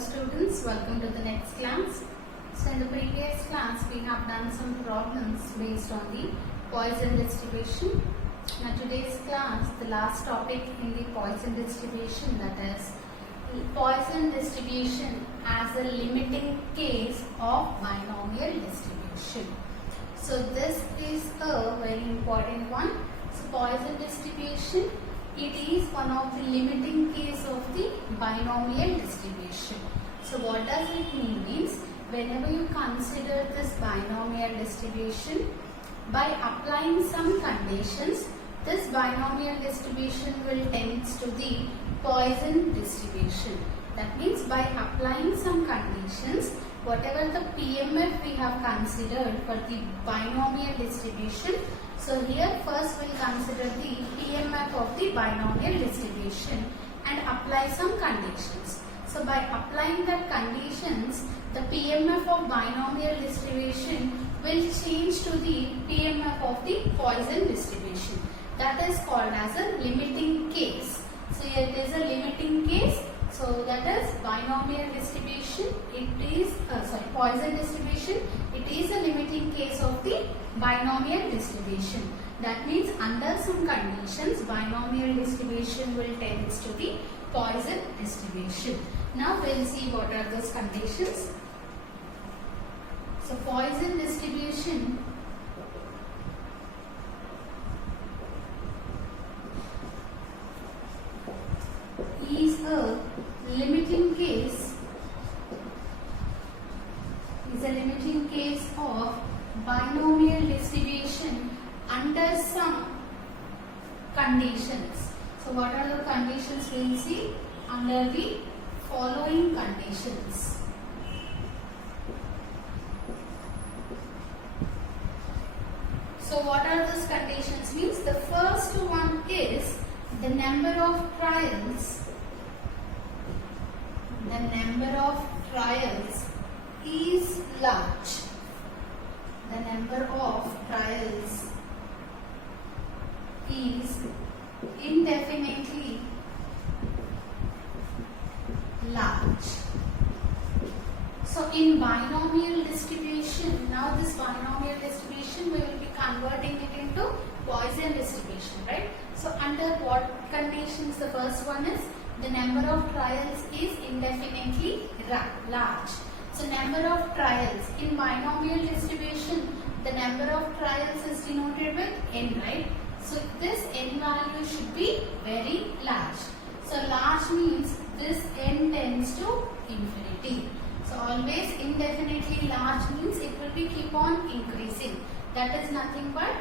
students, welcome to the next class. So in the previous class we have done some problems based on the Poisson distribution. Now today's class, the last topic in the Poisson distribution, that is Poisson distribution as a limiting case of binomial distribution. So this is a very important one. So Poisson distribution, it is one of the limiting case of the binomial distribution. So what does it mean? Means whenever you consider this binomial distribution, by applying some conditions, this binomial distribution will tend to the Poisson distribution. That means by applying some conditions, whatever the PMF we have considered for the binomial distribution, so here first we will consider the PMF of the binomial distribution and apply some conditions. So by applying that conditions, the PMF of binomial distribution will change to the PMF of the Poisson distribution. That is called as a limiting case. So here it is a limiting case. So that is binomial distribution, it is Poisson distribution, it is a limiting case of the binomial distribution. That means under some conditions, binomial distribution will tend to the Poisson distribution. Now we will see what are those conditions. So Poisson distribution is a limiting case of binomial distribution under some conditions. So what are the conditions we will see? Under the following conditions. So what are those conditions? Means the first one is the number of trials. The number of trials is large. The number of trials is indefinitely large. So in binomial distribution, now this binomial distribution we will be converting it into Poisson distribution, right? So under what conditions? The first one is the number of trials is indefinitely large. So number of trials in binomial distribution, the number of trials is denoted with n, right? So this n value should be very large. So large means this n tends to infinity. So always indefinitely large means it will be keep on increasing. That is nothing but,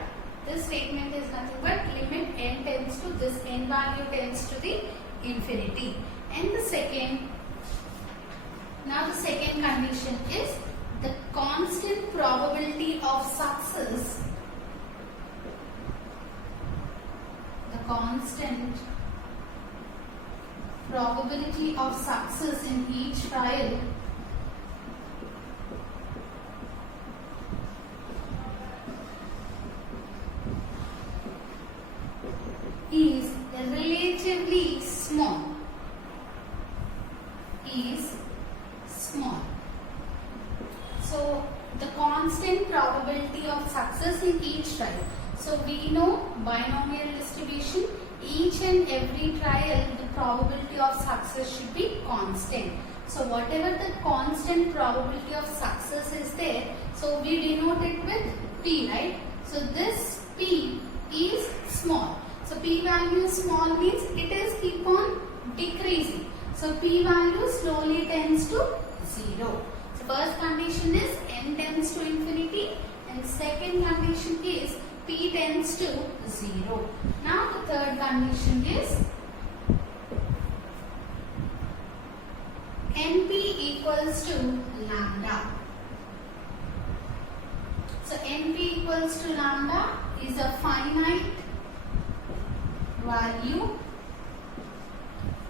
this statement is nothing but limit n tends to, this n value tends to the infinity. And the second condition is the constant probability of success. The constant probability of success in each trial is relatively small. So the constant probability of success in each trial. So we know binomial distribution, each and every trial the probability of success should be constant. So whatever the constant probability of success is there, so we denote it with P, right? So this P is small. So P value small means it is keep on decreasing. So P value slowly tends to 0. So first condition is n tends to infinity and second condition is P tends to 0. Now the third condition is NP equals to lambda. So NP equals to lambda is a finite value.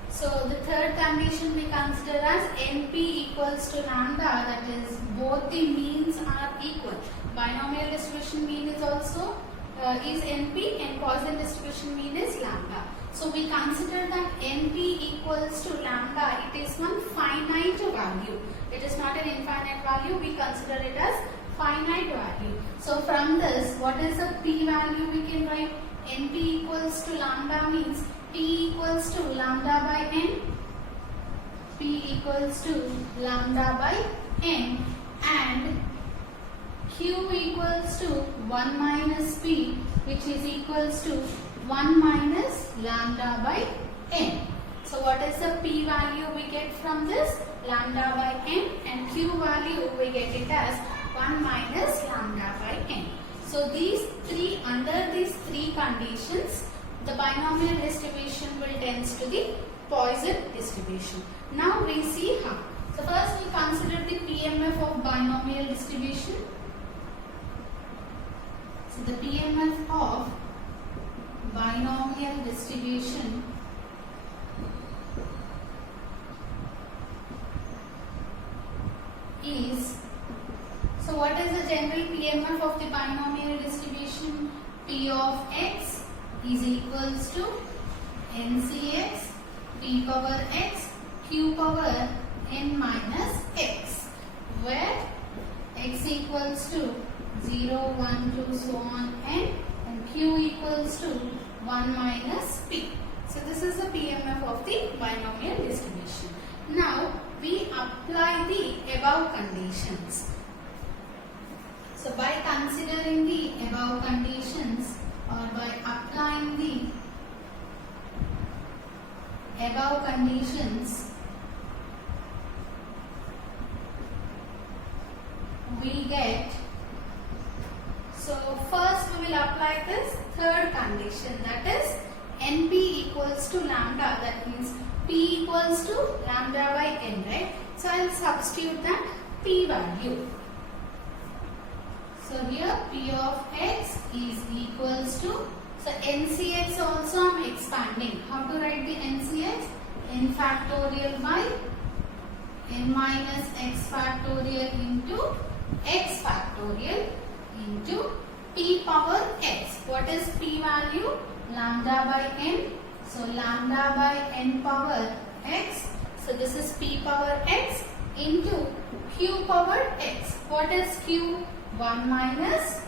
So the third condition we consider as NP equals to lambda, that is both the means are equal. Binomial distribution mean is also is NP and Poisson distribution mean is lambda. So we consider that np equals to lambda. It is one finite value. It is not an infinite value. We consider it as finite value. So from this, what is the p value we can write? np equals to lambda means p equals to lambda by n. P equals to lambda by n, and q equals to 1 minus p, which is equals to 1 minus lambda by n. So what is the p value we get from this? Lambda by n, and q value we get it as 1 minus lambda by n. So under these three conditions, the binomial distribution will tend to the Poisson distribution. Now we see how. So first we consider the PMF of binomial distribution. So the PMF of binomial distribution is, so what is the general PMF of the binomial distribution? P of x is equals to NCx p power x q power n minus x, where x equals to 0, 1, 2, so on n, and q equals to 1 minus p. So this is the PMF of the binomial distribution. Now we apply the above conditions. So by considering the above conditions, or by applying the above conditions, we get, so first we will apply this third condition, that is np equals to lambda, that means p equals to lambda by n, right? So I will substitute that p value. So here p of x is equals to, so NCx also I am expanding. How to write the NCx? N factorial by n minus x factorial into x factorial into p power x. What is p value? Lambda by n. So lambda by n power x. So this is p power x into q power x. What is q? 1 minus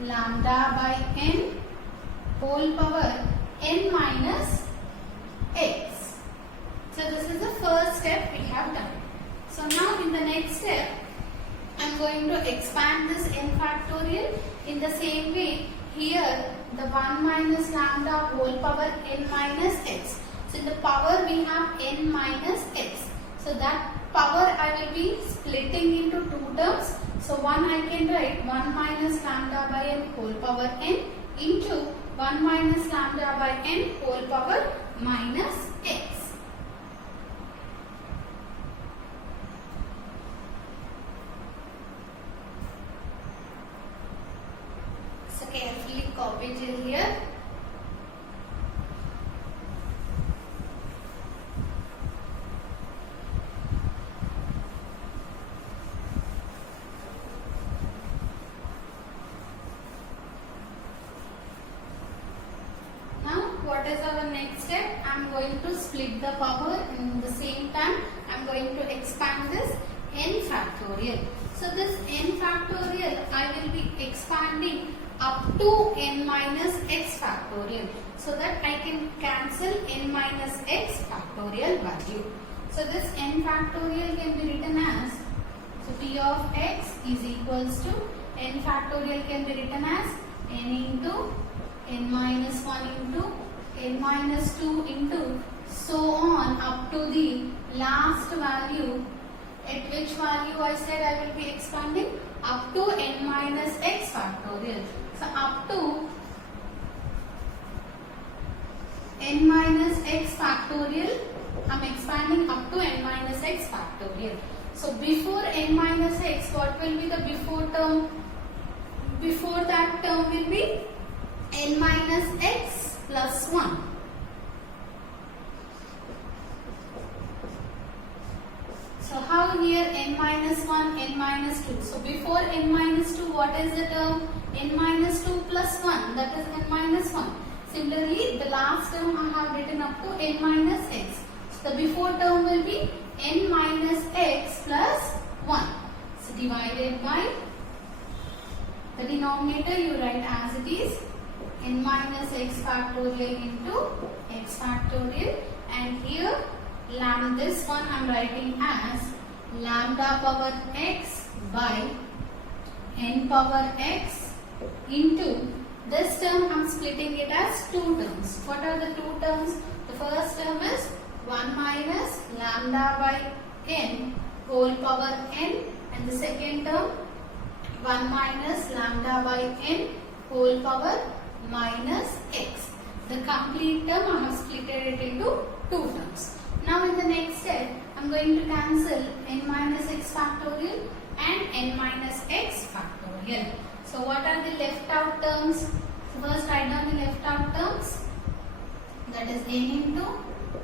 lambda by n whole power n minus x. So this is the first step we have done. So now in the next step, I am going to expand this n factorial. In the same way, here the 1 minus lambda whole power n minus x. So in the power we have n minus x. So that power I will be splitting into two terms. So one I can write 1 minus lambda by n whole power n into 1 minus lambda by n whole power minus x. So carefully copy it here. What is our next step? I am going to split the power, and at the same time I am going to expand this n factorial. So this n factorial I will be expanding up to n minus x factorial, so that I can cancel n minus x factorial value. So this n factorial can be written as, so p of x is equals to n factorial can be written as n into n minus 1 into n minus 2 into so on up to the last value, at which value I said I will be expanding up to n minus x factorial. So up to n minus x factorial, I am expanding up to n minus x factorial. So before n minus x, what will be the before term? Before that term will be n minus x plus 1. So how here n minus 1, n minus 2. So before n minus 2, what is the term? N minus 2 plus 1, that is n minus 1. Similarly, the last term I have written up to n minus x. So the before term will be n minus x plus 1. So divided by the denominator you write as it is n minus x factorial into x factorial, and here this one I am writing as lambda power x by n power x into this term I am splitting it as two terms. What are the two terms? The first term is 1 minus lambda by n whole power n, and the second term 1 minus lambda by n whole power minus x. The complete term I have split it into two terms. Now in the next step I am going to cancel n minus x factorial and n minus x factorial. So what are the left out terms? So first write down the left out terms, that is n into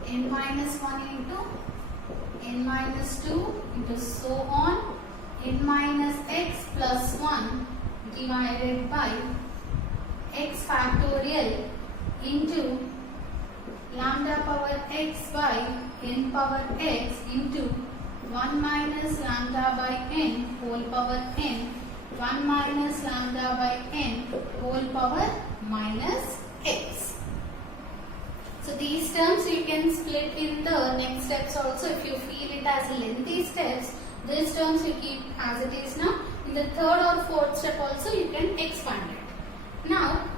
n minus 1 into n minus 2 into so on n minus x plus 1 divided by x factorial into lambda power x by n power x into 1 minus lambda by n whole power n, 1 minus lambda by n whole power minus x. So these terms you can split in the next steps also. If you feel it as lengthy steps, these terms you keep as it is now. In the third or fourth step also you can expand it. Now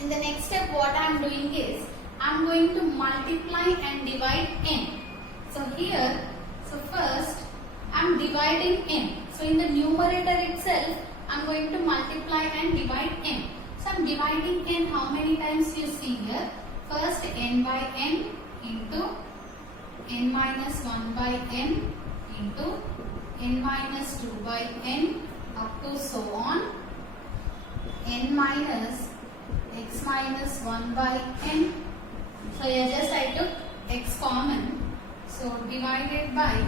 in the next step what I am doing is I am going to multiply and divide n. So here, first I am dividing n. So in the numerator itself I am going to multiply and divide n. So I am dividing n how many times you see here? First n by n into n minus 1 by n into n minus 2 by n up to so on n minus x minus 1 by n. So here just I took x common. So divided by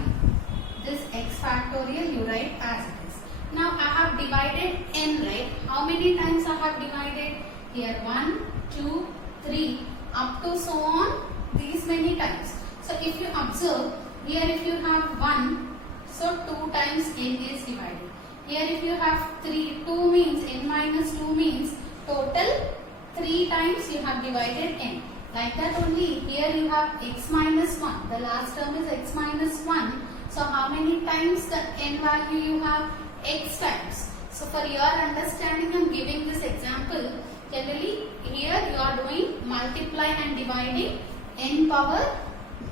this x factorial you write as it is. Now I have divided n, right? How many times I have divided? Here 1, 2, 3 up to so on these many times. So if you observe here, if you have 1, so 2 times n is divided. Here if you have 3, 2 means n minus 2 means total 3 times you have divided n. Like that only here you have x minus 1. The last term is x minus 1. So how many times the n value you have? X times. So for your understanding I am giving this example. Generally here you are doing multiply and dividing n power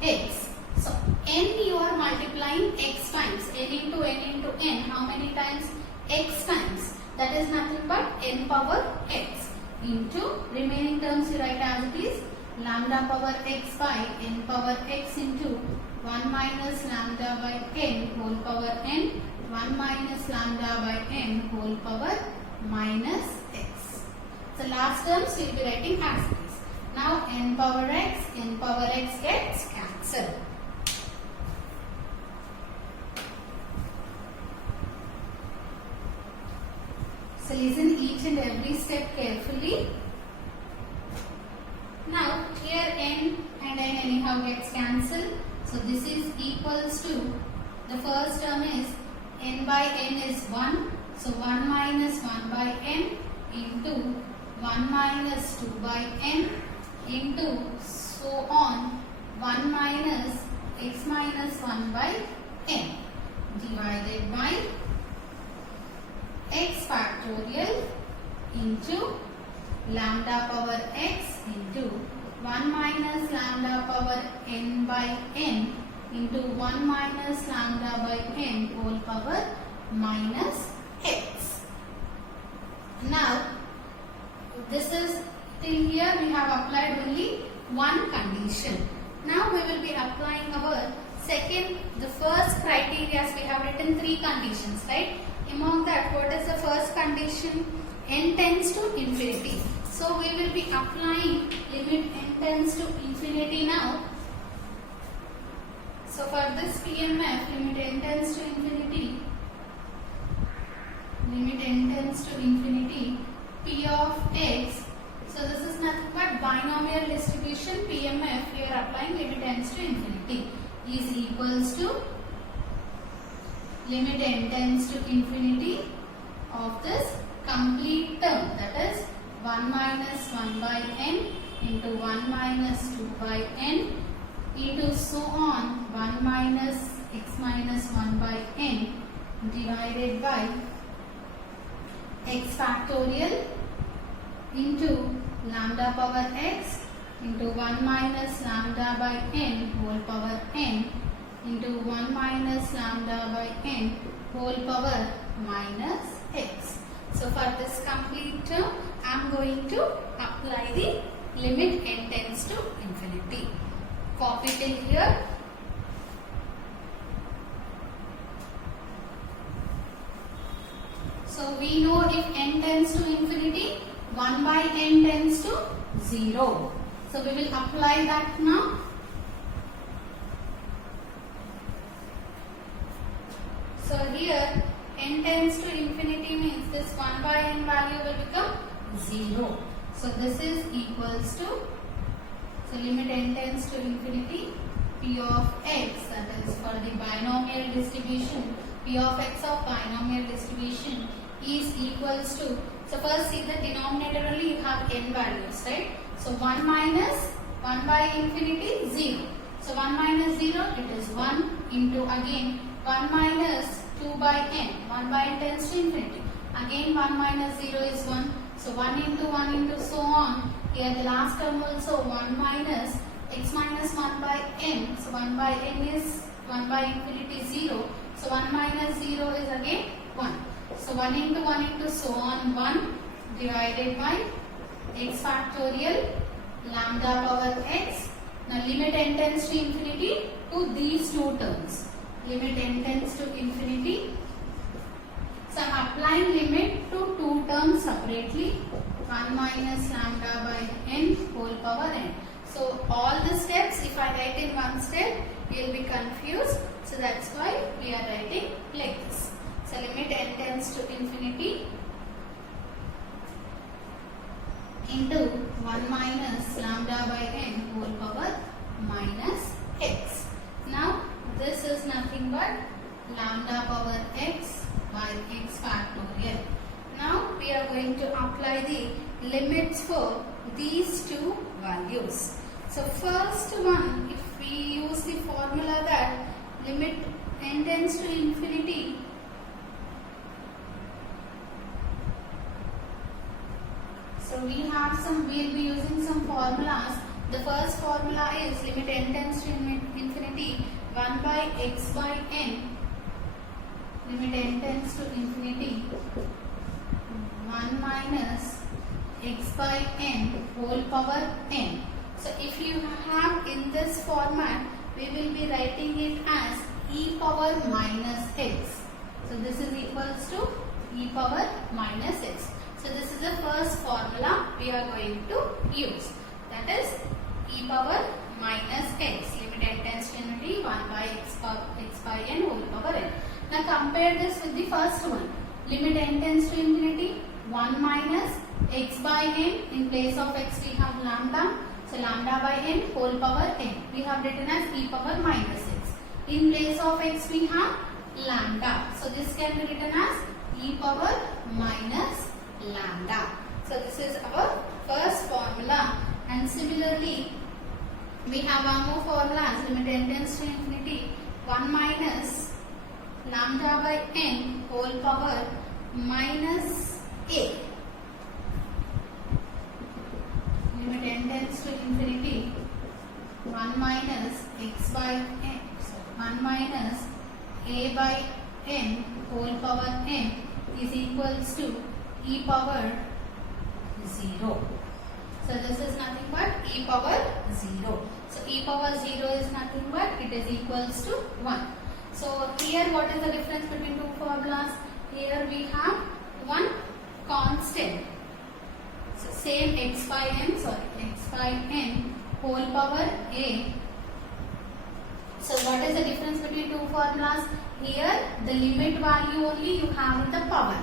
x. So n you are multiplying x times. N into n. How many times? X times. That is nothing but n power x into remaining terms you write as it is lambda power x by n power x into 1 minus lambda by n whole power n, 1 minus lambda by n whole power minus x. So last terms we will be writing as it is. Now n power x gets cancelled. So listen each and every step carefully. Now here n and n anyhow gets cancelled. So this is equals to, the first term is n by n is 1. So 1 minus 1 by n into 1 minus 2 by n into so on 1 minus x minus 1 by n divided by x factorial into lambda power x into 1 minus lambda power n by n into 1 minus lambda by n whole power minus x. Now this is till here we have applied only one condition. Now we will be applying our the first criteria. We have written 3 conditions, right? Among that, what is the first condition? N tends to infinity. So we will be applying limit n tends to infinity now. So for this PMF, limit n tends to infinity, p of x. So So this is nothing but binomial distribution PMF. We are applying limit tends to infinity is equals to limit n tends to infinity of this complete term, that is 1 minus 1 by n into 1 minus 2 by n into so on 1 minus x minus 1 by n divided by x factorial into lambda power x into 1 minus lambda by n whole power n into 1 minus lambda by n whole power minus x. So for this complete term, I am going to apply the limit n tends to infinity. Copy till here. So we know if n tends to infinity, 1 by n tends to 0. So we will apply that now. So here n tends to infinity means this 1 by n value will become 0. So this is equals to, so limit n tends to infinity, p of x, that is for the binomial distribution, p of x of binomial distribution is equals to, so first see the denominator only you have n values, right? So 1 minus 1 by infinity 0. So 1 minus 0 it is 1 into again 1 minus 2 by n. 1 by n tends to infinity. Again 1 minus 0 is 1. So 1 into so on. Here the last term also 1 minus x minus 1 by n. So 1 by n is 1 by infinity 0. So 1 minus 0 is again 1. So 1 into so on 1 divided by x factorial lambda power x. Now limit n tends to infinity to these two terms. Limit n tends to infinity. So I am applying limit to two terms separately. 1 minus lambda by n whole power n. So all the steps, if I write in one step, you will be confused. So that's why we are writing like this. So limit n tends to infinity into 1 minus lambda by n whole power minus x. Now this is nothing but lambda power x by x factorial. Now we are going to apply the limits for these two values. So first one, if we use the formula that limit n tends to infinity, so we will be using some formulas. The first formula is limit n tends to infinity 1 by x by n. Limit n tends to infinity 1 minus x by n whole power n. So if you have in this format, we will be writing it as e power minus x. So this is equals to e power minus x. So this is the first formula we are going to use. That is e power minus x. Limit n tends to infinity 1 by x by n whole power n. Now compare this with the first one. Limit n tends to infinity 1 minus x by n. In place of x we have lambda. So lambda by n whole power n. We have written as e power minus x. In place of x we have lambda. So this can be written as e power minus lambda. So this is our first formula. And similarly, we have one more formula as limit n tends to infinity 1 minus lambda by n whole power minus a. Limit n tends to infinity 1 minus x by n. So 1 minus a by n whole power n is equals to e power 0. So this is nothing but e power 0. So e power 0 is nothing but it is equals to 1. So here what is the difference between two formulas? Here we have one constant. So same x by n whole power a. So what is the difference between two formulas? Here the limit value only you have in the power.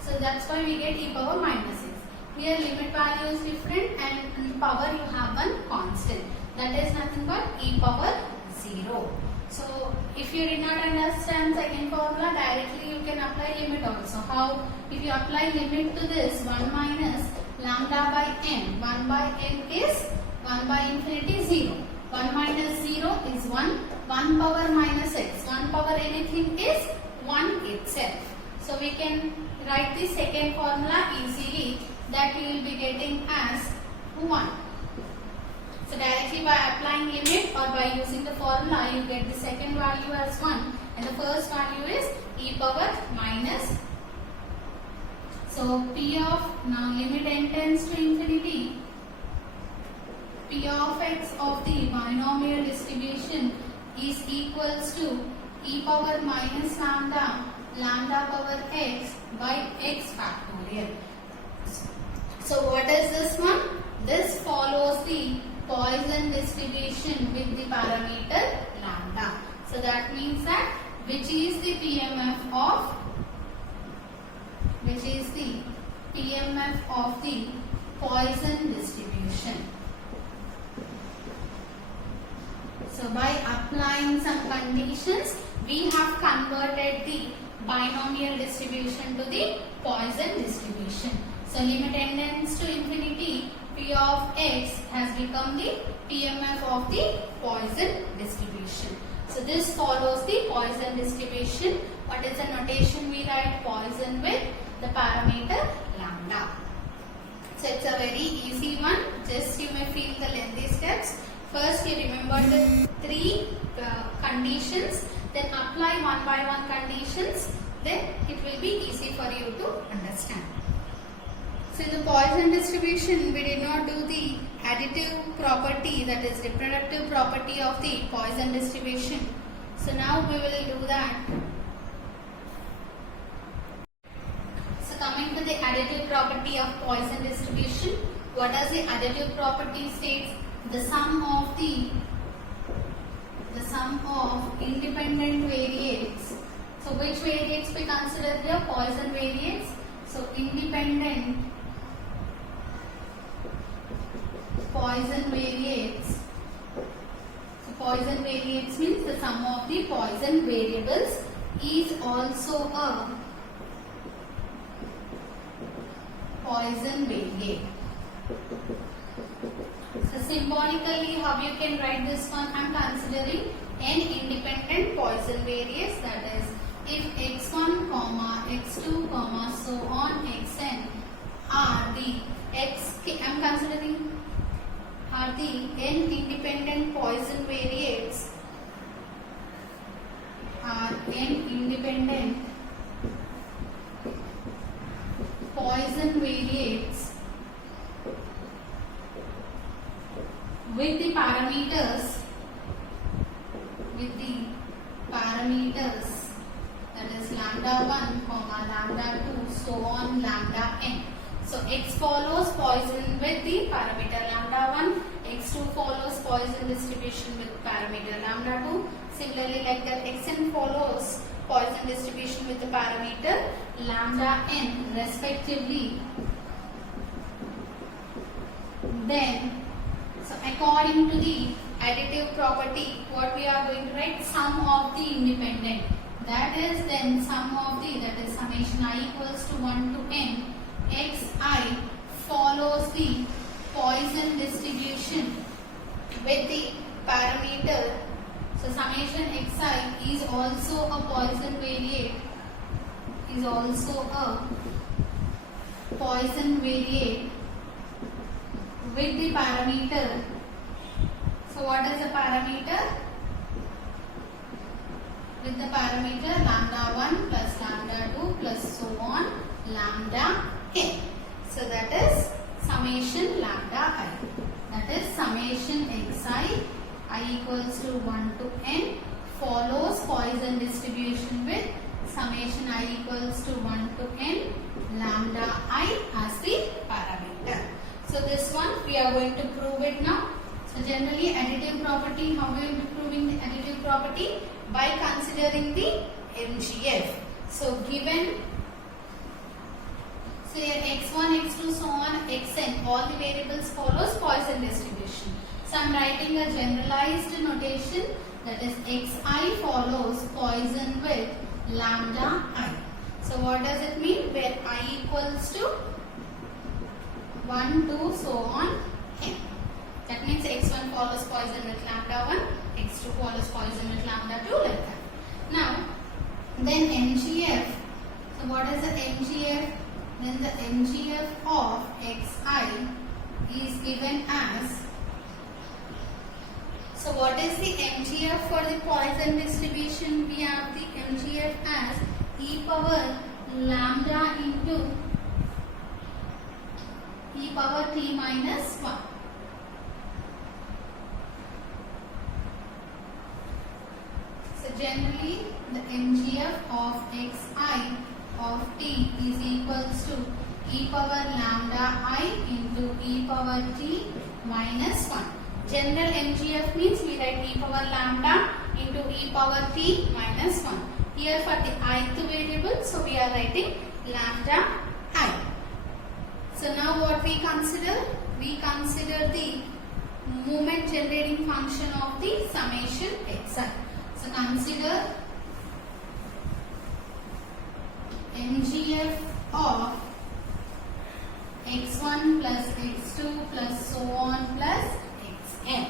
So that's why we get e power minus x. Here limit value is different and in power you have one constant. That is nothing but e power 0. So if you did not understand second formula, directly you can apply limit also. How? If you apply limit to this 1 minus lambda by n. 1 by n is 1 by infinity 0. 1 minus 0 is 1. 1 power minus x. 1 power anything is 1 itself. So we can write the second formula easily, that you will be getting as 1. So directly by applying limit or by using the formula, you get the second value as 1 and the first value is e power minus. So p of, now limit n tends to infinity, p of x of the binomial distribution is equals to e power minus lambda, lambda power x by x factorial. So what is this one? This follows the Poisson distribution with the parameter lambda. So that means that which is the PMF of the Poisson distribution. So by applying some conditions, we have converted the binomial distribution to the Poisson distribution. So limit n tends to infinity, p of x has become the PMF of the Poisson distribution. So this follows the Poisson distribution. What is the notation we write? Poisson with the parameter lambda. So it's a very easy one. Just you may feel the lengthy steps. First you remember the three conditions, then apply one by one conditions, then it will be easy for you to understand. So in the Poisson distribution, we did not do the additive property, that is reproductive property of the Poisson distribution. So now we will do that. So coming to the additive property of Poisson distribution, what does the additive property states? The sum of independent variates. So which variates we consider here? Poisson variates. So independent Poisson variates. So Poisson variates means the sum of the Poisson variables is also a Poisson variate. So symbolically, how you can write this one? I am considering n independent Poisson variates, that is, if x1, x2, so on xn are the I am considering are the n independent Poisson variates, are n independent Poisson variates with the parameters that is lambda 1, lambda 2, so on lambda n. So x follows Poisson with the parameter lambda 1, x2 follows Poisson distribution with parameter lambda 2. Similarly, like that, xn follows Poisson distribution with the parameter lambda n respectively. Then, so according to the additive property, what we are going to write? Sum of the independent. That is then sum of the, that is summation I equals to 1 to n xi follows the Poisson distribution with the parameter. So summation xi is also a Poisson variate, with the parameter. So what is the parameter? With the parameter lambda 1 plus lambda 2 plus so on lambda n. So that is summation lambda I. That is summation xi I equals to 1 to n follows Poisson distribution with summation I equals to 1 to n lambda I as the parameter. So this one we are going to prove it now. So generally additive property, how we will be proving the additive property? By considering the MGF. So given So here x1, x2, so on, xn, all the variables follows Poisson distribution. So I am writing a generalized notation, that is xi follows Poisson with lambda I. So what does it mean? Where I equals to 1, 2, so on, n. That means x1 follows Poisson with lambda 1, x2 follows Poisson with lambda 2, like that. Now, then MGF. So what is the MGF? Then the MGF of xi is given as, so what is the MGF for the Poisson distribution? We have the MGF as e power lambda into e power t minus 1. So generally the MGF of xi of t is equals to e power lambda I into e power t minus 1. General MGF means we write e power lambda into e power t minus 1. Here for the ith variable, so we are writing lambda I. So now what we consider? We consider the moment generating function of the summation xi. So consider MGF of x1 plus x2 plus so on plus xn.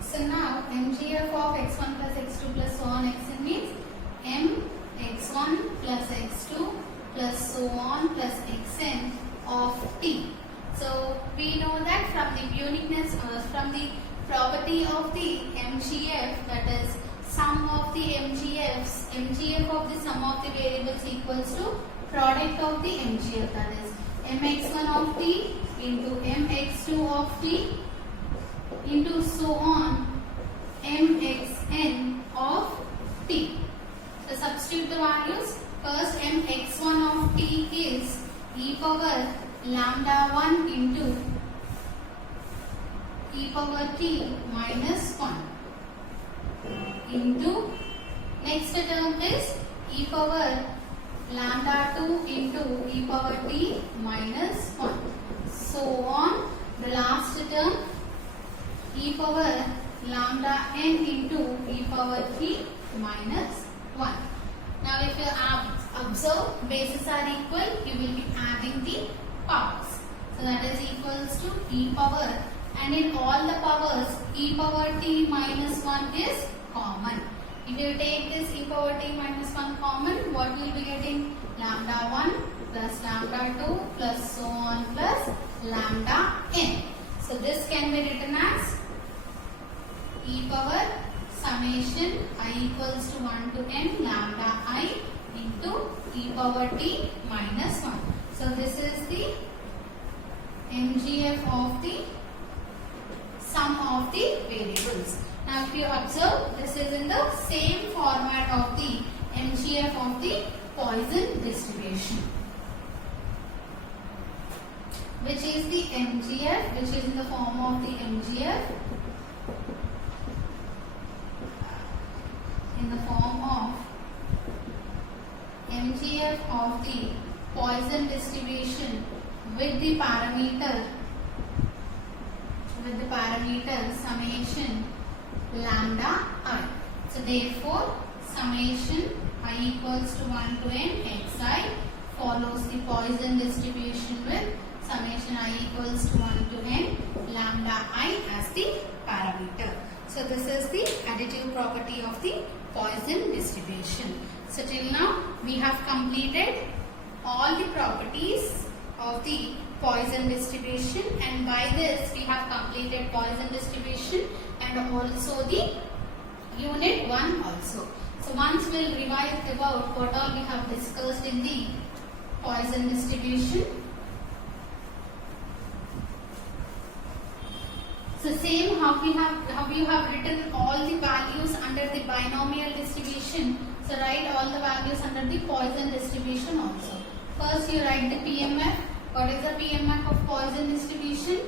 So now MGF of x1 plus x2 plus so on xn means m x1 plus x2 plus so on plus xn of t. So we know that from the uniqueness from the property of the MGF, that is sum of the MGFs, MGF of the sum of the variables equals to product of the MGF, that is mx1 of t into mx2 of t into so on mxn of t. So substitute the values. First mx1 of t is e power lambda 1 into e power t minus 1 into, next term is e power lambda 2 into e power t minus 1. So on the last term e power lambda n into e power t minus 1. Now if you observe bases are equal, you will be adding the powers. So that is equals to e power, and in all the powers e power t minus 1 is common. If you take this e power t minus 1 common, what will be getting? Lambda 1 plus lambda 2 plus so on plus lambda n. So this can be written as e power summation I equals to 1 to n lambda I into e power t minus 1. So this is the MGF of the sum of the variables. Now if you observe, this is in the same format of the MGF of the Poisson distribution, which is the MGF, which is in the form of the MGF in the form of MGF of the Poisson distribution with the parameter summation lambda I. So therefore summation I equals to 1 to n xi follows the Poisson distribution with summation I equals to 1 to n lambda I as the parameter. So this is the additive property of the Poisson distribution. So till now we have completed all the properties of the Poisson distribution, and by this we have completed Poisson distribution and also the unit 1 also. So once we will revise about what all we have discussed in the Poisson distribution. So same how you have written all the values under the binomial distribution. So write all the values under the Poisson distribution also. First you write the PMF. What is the PMF of Poisson distribution?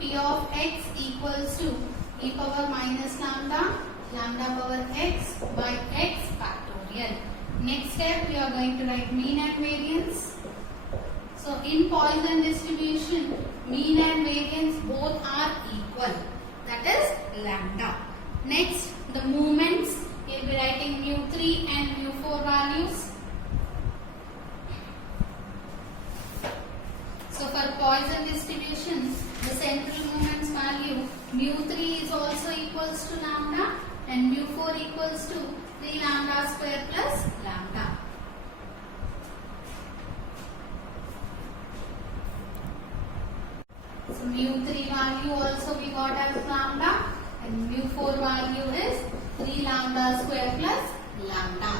P of x equals to e power minus lambda, lambda power x by x factorial. Next step we are going to write mean and variance. So in Poisson distribution, mean and variance both are equal. That is lambda. Next, the movements, we will be writing mu3 and mu4 values. So for Poisson distribution, the central moments value mu3 is also equals to lambda and mu4 equals to 3 lambda square plus lambda. So mu3 value also we got as lambda and mu4 value is 3 lambda square plus lambda.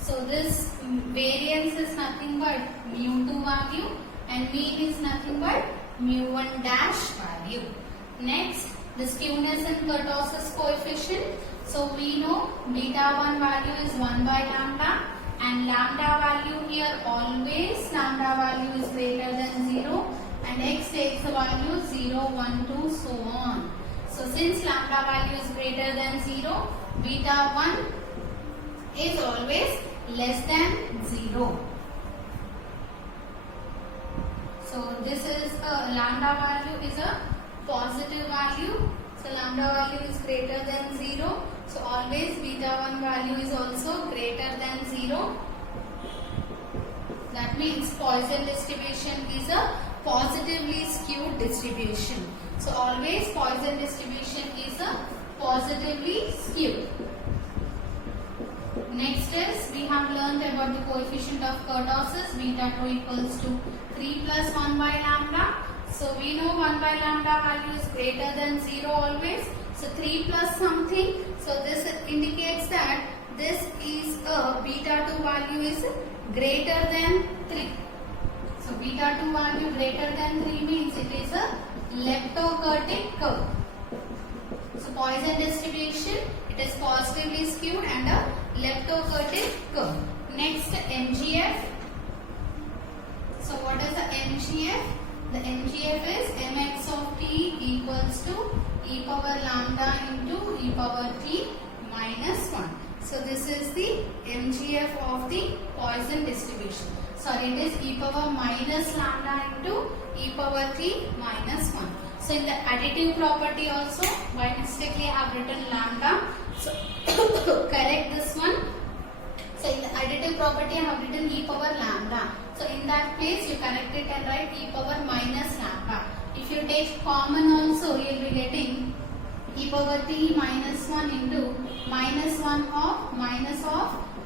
So this variance is nothing but mu2 value and mean is nothing but mu1 dash value. Next, the skewness and kurtosis coefficient. So we know beta 1 value is 1 by lambda and lambda value here always lambda value is greater than 0 and x takes the value 0, 1, 2, so on. So since lambda value is greater than 0, beta 1 is always less than 0. So this is a lambda value is a positive value. So lambda value is greater than 0. So always beta 1 value is also greater than 0. That means Poisson distribution is a positively skewed distribution. So always Poisson distribution is a positively skewed. Next is we have learned about the coefficient of kurtosis. Beta 2 equals to 3 plus 1 by lambda. So we know 1 by lambda value is greater than 0 always. So 3 plus something. So this indicates that this is a beta 2 value is greater than 3. So beta 2 value greater than 3 means it is a leptokurtic curve. So Poisson distribution, it is positively skewed and a leptokurtic curve. Next, MGF. So what is the MGF? The MGF is mx of t equals to e power lambda into e power t minus 1. So this is the MGF of the Poisson distribution. Sorry, it is e power minus lambda into e power t minus 1. So in the additive property also, by mistakenly I have written lambda. So correct this one. So in the additive property I have written e power lambda. So in that place you correct it and write e power minus lambda. If you take common also, you will be getting e power t minus 1 into minus 1 of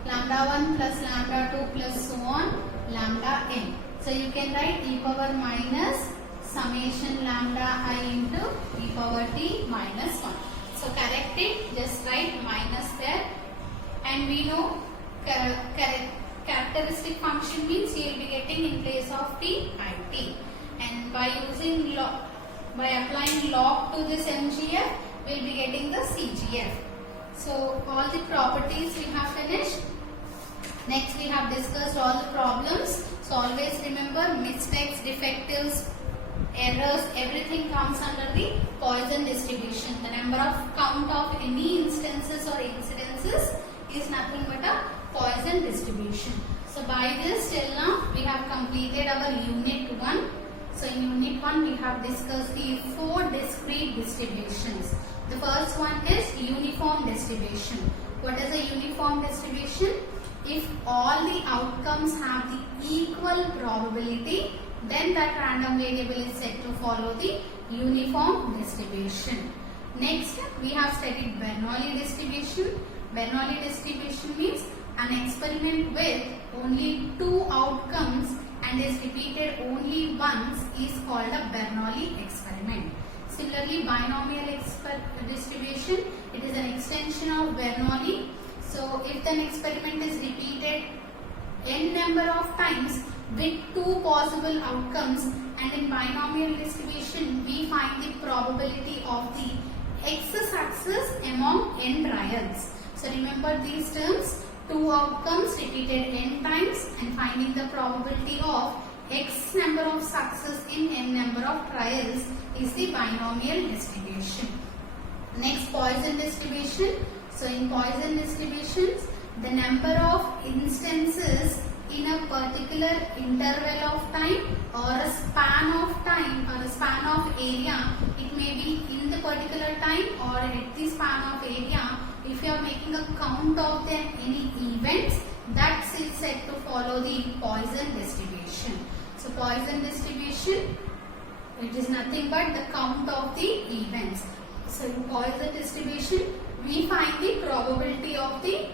lambda 1 plus lambda 2 plus so on lambda n. So you can write e power minus summation lambda I into e power t minus 1. So correct it, just write minus there. And we know characteristic function means you will be getting in place of t, it. And by using by applying log to this MGF, we will be getting the CGF. So all the properties we have finished. Next we have discussed all the problems. So always remember mistakes, defectives, errors, everything comes under the Poisson distribution. The number of count of any instances or incidences is nothing but a Poisson distribution. So by this till now we have completed our unit 1. So in unit 1 we have discussed the 4 discrete distributions. The first one is uniform distribution. What is a uniform distribution? If all the outcomes have the equal probability, then that random variable is said to follow the uniform distribution. Next, we have studied Bernoulli distribution. Bernoulli distribution means an experiment with only 2 outcomes and is repeated only once is called a Bernoulli experiment. Similarly, binomial distribution, it is an extension of Bernoulli. So, if an experiment is repeated n number of times with 2 possible outcomes, and in binomial distribution we find the probability of the x success among n trials. So remember these terms, 2 outcomes repeated n times and finding the probability of x number of success in n number of trials is the binomial distribution. Next, Poisson distribution. So in Poisson distributions, the number of instances in a particular interval of time or a span of time or a span of area, it may be in the particular time or at the span of area. If you are making a count of the any events, that is said to follow the Poisson distribution. So Poisson distribution, it is nothing but the count of the events. So in Poisson distribution, we find the probability of the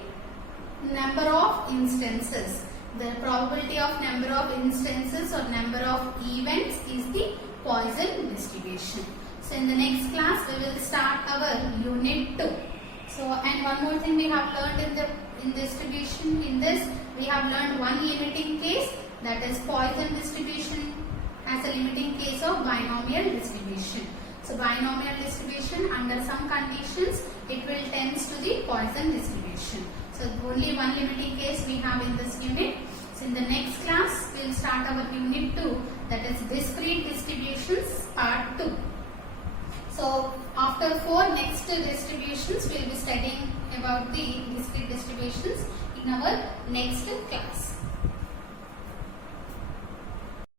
number of instances. The probability of number of instances or number of events is the Poisson distribution. So in the next class, we will start our unit 2. So, and one more thing we have learned in distribution, in this we have learned one limiting case, that is Poisson distribution as a limiting case of binomial distribution. So binomial distribution, under some conditions it will tends to the Poisson distribution. So only one limiting case we have in this unit. So in the next class we will start our unit 2, that is discrete distributions part 2. So after 4 next distributions, we will be studying about the discrete distributions in our next class.